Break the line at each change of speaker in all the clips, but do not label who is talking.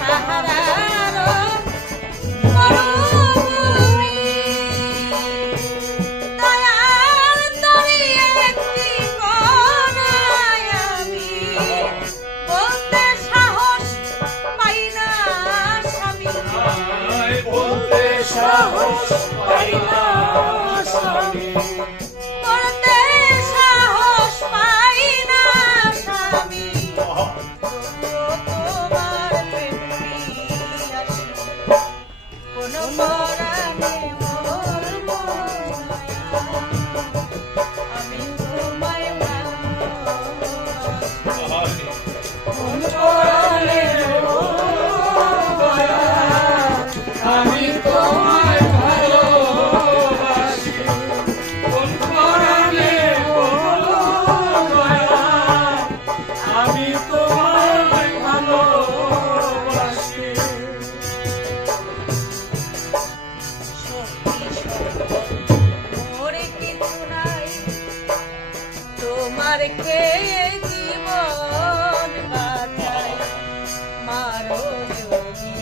Shahus,
Shahus, Shahus, Shahus,
Uma তোমার খেয়ে জীবন কাটাই মারো যদি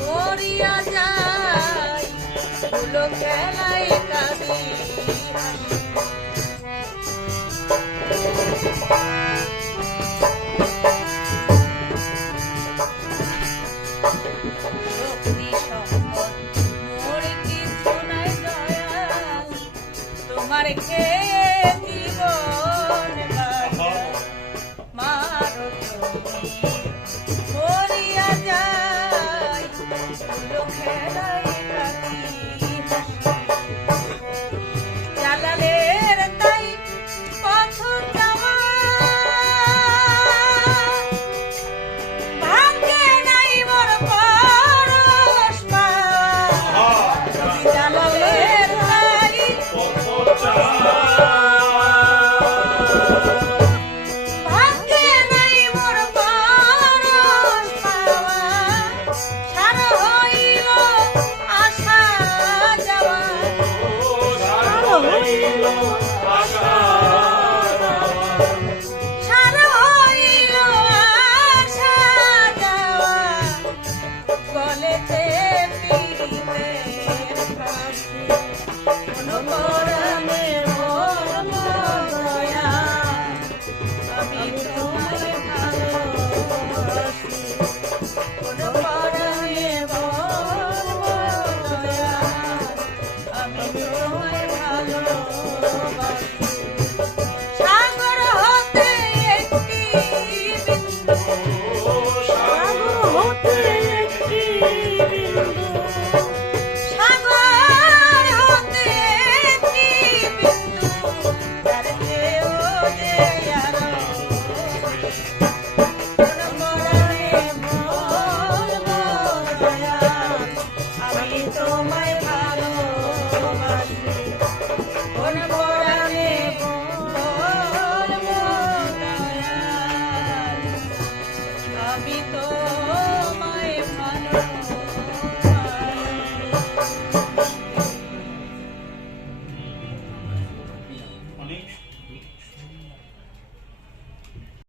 মরিয়া যাই ধুলো খেলাই কাঁদি। তোমার খেয়ে Jesus.
Hello.